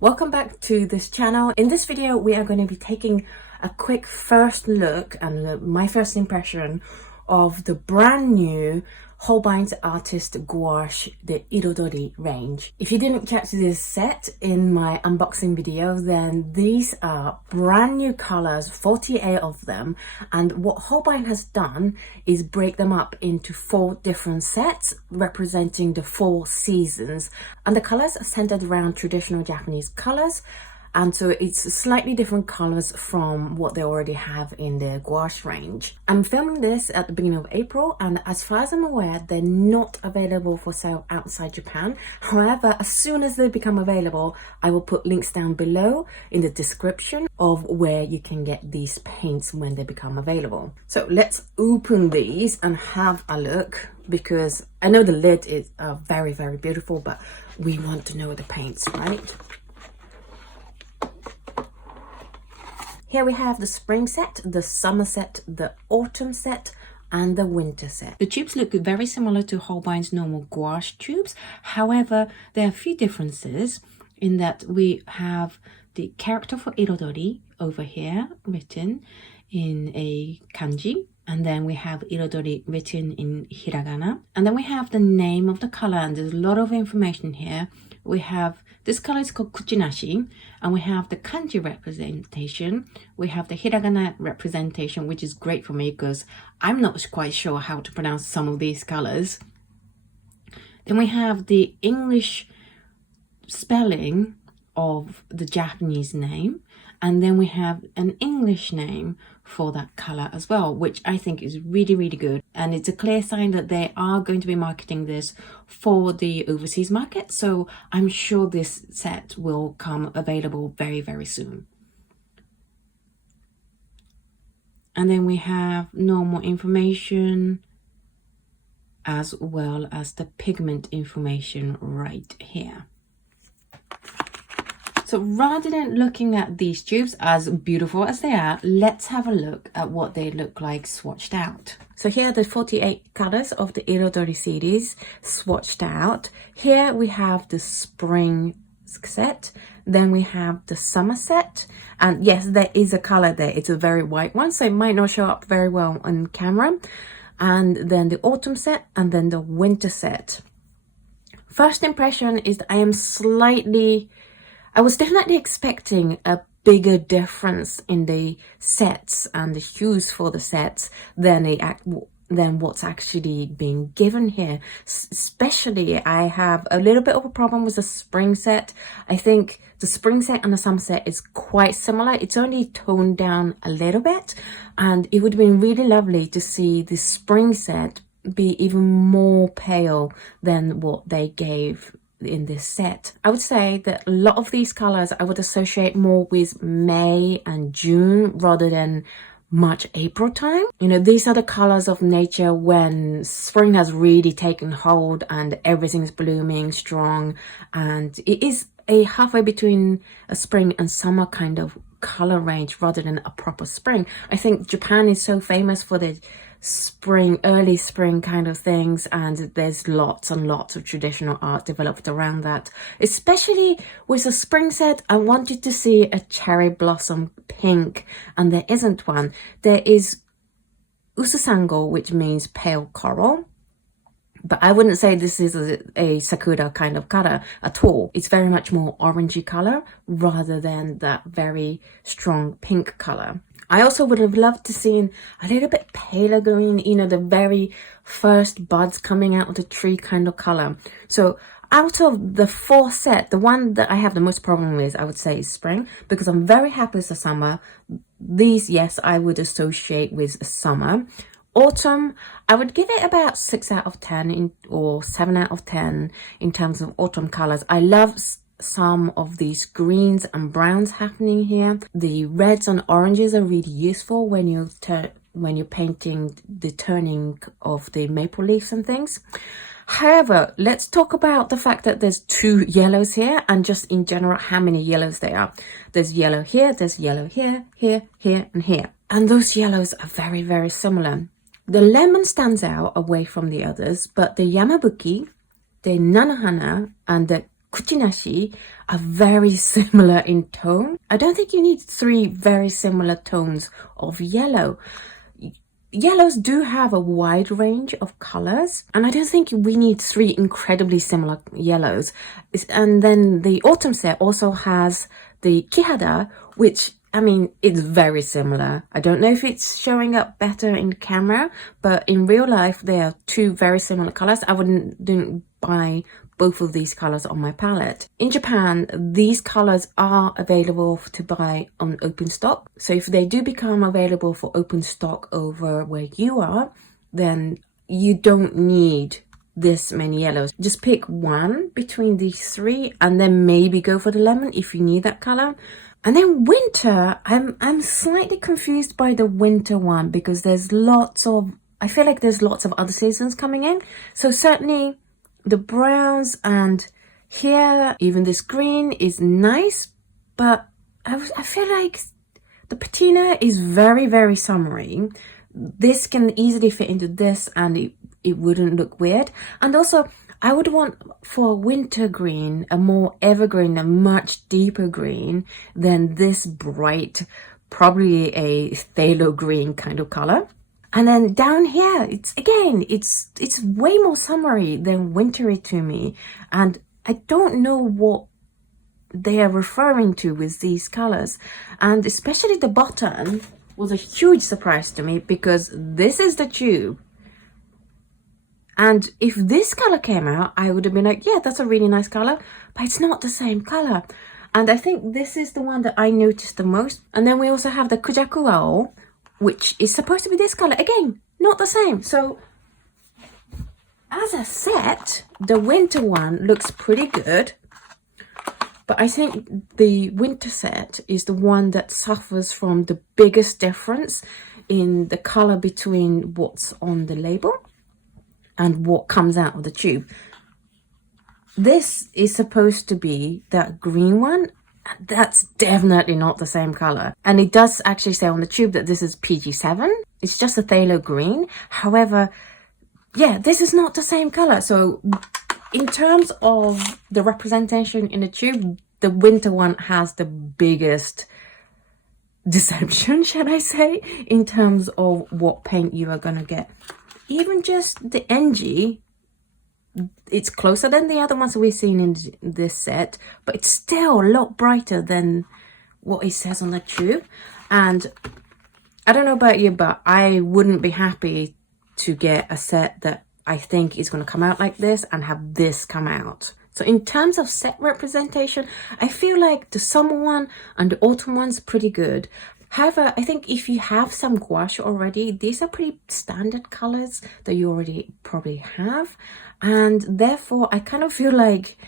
Welcome back to this channel. In this video we are going to be taking a quick first look and my first impression of the brand new Holbein's Artist Gouache, the Irodori range. If you didn't catch this set in my unboxing video, then these are brand new colors, 48 of them, and what Holbein has done is break them up into 4 different sets representing the 4 seasons, and the colors are centered around traditional Japanese colors. And so it's slightly different colors from what they already have in the gouache range. I'm filming this at the beginning of April, and as far as I'm aware, they're not available for sale outside Japan. However, as soon as they become available, I will put links down below in the description of where you can get these paints when they become available. So let's open these and have a look, because I know the lid is very, very beautiful, but we want to know the paints, right? Here we have the spring set, the summer set, the autumn set, and the winter set. The tubes look very similar to Holbein's normal gouache tubes. However, there are a few differences in that we have the character for Irodori over here written in a kanji. And then we have Irodori written in hiragana. And then we have the name of the color, and there's a lot of information here. We have, this color is called kuchinashi, and we have the kanji representation. We have the hiragana representation, which is great for me because I'm not quite sure how to pronounce some of these colors. Then we have the English spelling of the Japanese name, and then we have an English name for that color as well, which I think is really, really good. And it's a clear sign that they are going to be marketing this for the overseas market. So I'm sure this set will come available very, very soon. And then we have normal information as well as the pigment information right here. So rather than looking at these tubes, as beautiful as they are, let's have a look at what they look like swatched out. So here are the 48 colors of the Irodori series swatched out. Here we have the spring set, then we have the summer set, and yes, there is a color there. It's a very white one, so it might not show up very well on camera. And then the autumn set, and then the winter set. First impression is that I was definitely expecting a bigger difference in the sets and the hues for the sets than what's actually being given here. Especially, I have a little bit of a problem with the spring set. I think the spring set and the summer set is quite similar. It's only toned down a little bit, and it would have been really lovely to see the spring set be even more pale than what they gave in this set. I would say that a lot of these colors I would associate more with May and June rather than March, April time. You know, these are the colors of nature when spring has really taken hold and everything's blooming strong, and it is a halfway between a spring and summer kind of color range rather than a proper spring. I think Japan is so famous for the spring, early spring kind of things, and there's lots and lots of traditional art developed around that. Especially with a spring set, I wanted to see a cherry blossom pink, and there isn't one. There is ususango, which means pale coral, but I wouldn't say this is a sakura kind of color at all. It's very much more orangey color rather than that very strong pink color. I also would have loved to see a little bit paler green, you know, the very first buds coming out of the tree kind of color. So out of the 4 set, the one that I have the most problem with, I would say, is spring, because I'm very happy with the summer. These, yes, I would associate with summer. Autumn, I would give it about 6 out of 10 or 7 out of 10 in terms of autumn colors. I love some of these greens and browns happening here. The reds and oranges are really useful when you're painting the turning of the maple leaves and things. However, let's talk about the fact that there's 2 yellows here, and just in general how many yellows there are. There's yellow here, there's yellow here, here, here, and here. And those yellows are very, very similar. The lemon stands out away from the others, but the yamabuki, the nanohana, and the kuchinashi are very similar in tone. I don't think you need 3 very similar tones of yellow. Yellows do have a wide range of colors, and I don't think we need 3 incredibly similar yellows. And then the autumn set also has the kihada, which, I mean, it's very similar. I don't know if it's showing up better in the camera, but in real life, they are 2 very similar colors. I didn't buy both of these colors on my palette. In Japan, these colors are available to buy on open stock. So if they do become available for open stock over where you are, then you don't need this many yellows. Just pick one between these 3 and then maybe go for the lemon if you need that color. And then winter, I'm slightly confused by the winter one because I feel like there's lots of other seasons coming in. So certainly the browns and here, even this green is nice, but I feel like the patina is very, very summery. This can easily fit into this and it wouldn't look weird. And also, I would want for winter green, a more evergreen, a much deeper green than this bright, probably a phthalo green kind of color. And then down here, it's way more summery than wintry to me. And I don't know what they are referring to with these colors. And especially the bottom was a huge surprise to me because this is the tube. And if this color came out, I would have been like, yeah, that's a really nice color, but it's not the same color. And I think this is the one that I noticed the most. And then we also have the Kujakuao, which is supposed to be this color. Again, not the same. So as a set, the winter one looks pretty good. But I think the winter set is the one that suffers from the biggest difference in the color between what's on the label and what comes out of the tube. This is supposed to be that green one. That's definitely not the same color. And it does actually say on the tube that this is PG7. It's just a phthalo green. However, yeah, this is not the same color. So in terms of the representation in the tube, the winter one has the biggest deception, should I say, in terms of what paint you are gonna get. Even just the NG, it's closer than the other ones we've seen in this set, but it's still a lot brighter than what it says on the tube. And I don't know about you, but I wouldn't be happy to get a set that I think is going to come out like this and have this come out. So in terms of set representation, I feel like the summer one and the autumn one's pretty good. However, I think if you have some gouache already, these are pretty standard colors that you already probably have. And therefore, I kind of feel like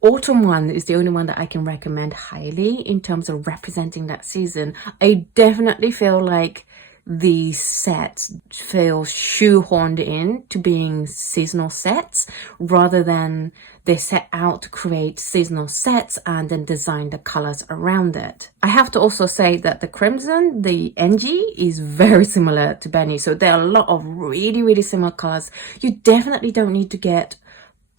autumn one is the only one that I can recommend highly in terms of representing that season. I definitely feel like these sets feel shoehorned in to being seasonal sets rather than they set out to create seasonal sets and then design the colors around it. I have to also say that the crimson, the NG, is very similar to Benny. So there are a lot of really, really similar colors. You definitely don't need to get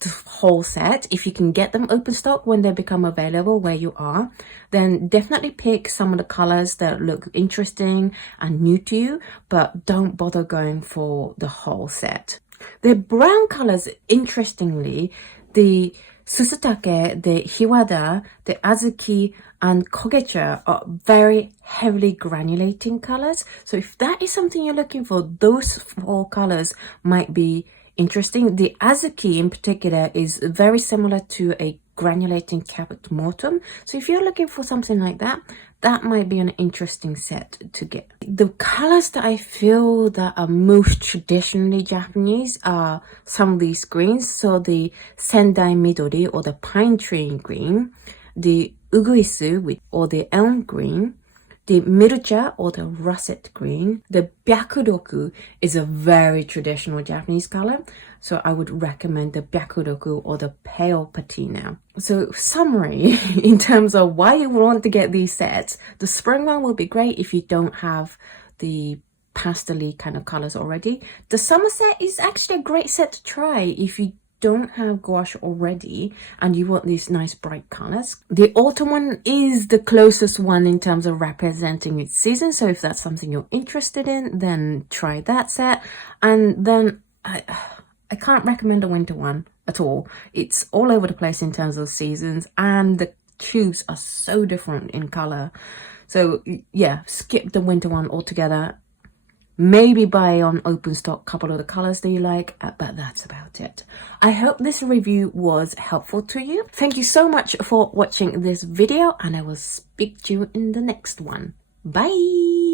the whole set. If you can get them open stock when they become available where you are, then definitely pick some of the colors that look interesting and new to you, but don't bother going for the whole set. The brown colors, interestingly, the Susutake, the Hiwada, the Azuki, and Kogecha are very heavily granulating colors. So if that is something you're looking for, those 4 colors might be interesting. The Azuki in particular is very similar to a granulating caput mortuum. So if you're looking for something like that, that might be an interesting set to get. The colors that I feel that are most traditionally Japanese are some of these greens. So the Sendai Midori, or the pine tree green, the Uguisu, or the elm green, the mirucha, or the russet green. The byakuroku is a very traditional Japanese color, so I would recommend the byakuroku or the pale patina. So summary, in terms of why you want to get these sets, the spring one will be great if you don't have the pastel-y kind of colors already. The summer set is actually a great set to try if you don't have gouache already and you want these nice bright colors, the autumn one is the closest one in terms of representing its season. So if that's something you're interested in, then try that set. And then I can't recommend a winter one at all. It's all over the place in terms of seasons, and the tubes are so different in color. So yeah, skip the winter one altogether. Maybe buy on open stock a couple of the colors that you like, but that's about it. I hope this review was helpful to you. Thank you so much for watching this video, and I will speak to you in the next one. Bye!